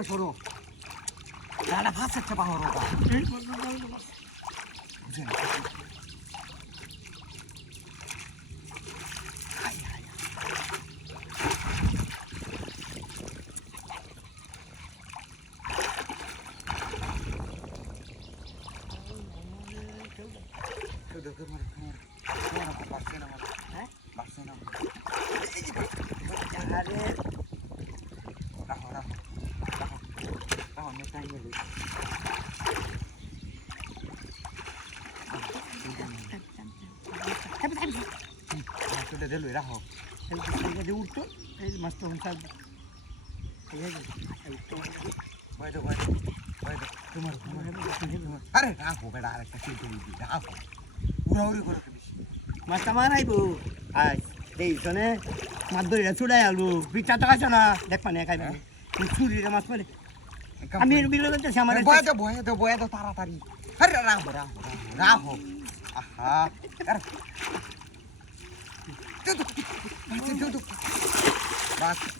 থেকে সরো দাদা ফাঁসেছে পাহর ওটা বুঝেন রাখো উঠতো এই মাছ তখন থাকবে আরে রাখো বেটা আরেকটা কেটে দিবি রাখো উড়াউড়ি করে বেশি মাছটা মারাইবো আজ এই শোনে মাছ ধরে চুড়াই আলু পিঠা তো আছে না দেখ পানি খাইবে ছুরিরে মাছ মারে আমি বিলে যাচ্ছি আমার বয়া দাও তাড়াতাড়ি আরে রাখো রাখো রাখো আহা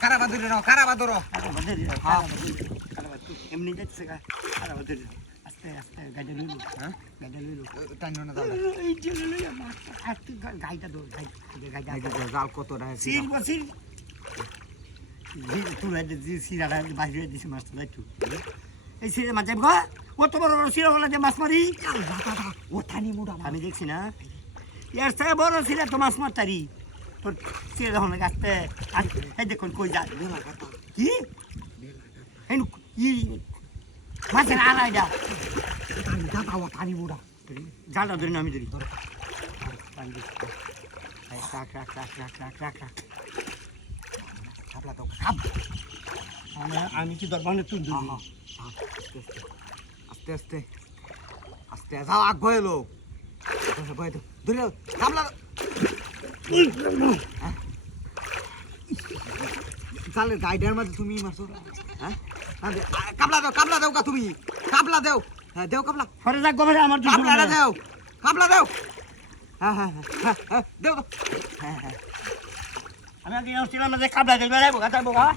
কারাবাদুরে রাও কারাবাদুর এমনি যাচ্ছে কারাবাদুর আস্তে আস্তে গাড়ি লইলো হ্যাঁ গাড়ি লইলো টাইনো না দাও এই যে লই আমার আজকে গাইটা দো গাইটা জাল কত রাখে সিল বসিল তুই যে সিরাটা বাইরে দিছে মাছটা লাইটু এই সিরা মাছ যাবো ও তো বড় সিরা বলা যে মাছ মারি ও থানি মুড়া আমি দেখছি না ইয়ার সাহেব বড় সিরা তো মাছ মারতারি তোর সিরা যখন গাছতে এই দেখুন কই যায় কি মাছের আড়াই যা পানি মুড়া জালটা ধরি না আমি ধরি আমি কি দরবারে তুই আস্তে আস্তে আস্তে যাও আগ ভয় লোক ধরে কামলা তাহলে গাইডার মাঝে তুমি মারছো হ্যাঁ কাবলা দাও কা তুমি কাবলা দাও হ্যাঁ দেও কাবলা সরে যাক গো আমার কাবলা দাও কাবলা দাও হ্যাঁ হ্যাঁ হ্যাঁ দেও হ্যাঁ হ্যাঁ আমি আগে আসছিলাম যে কাবলা দেবে রে বোকা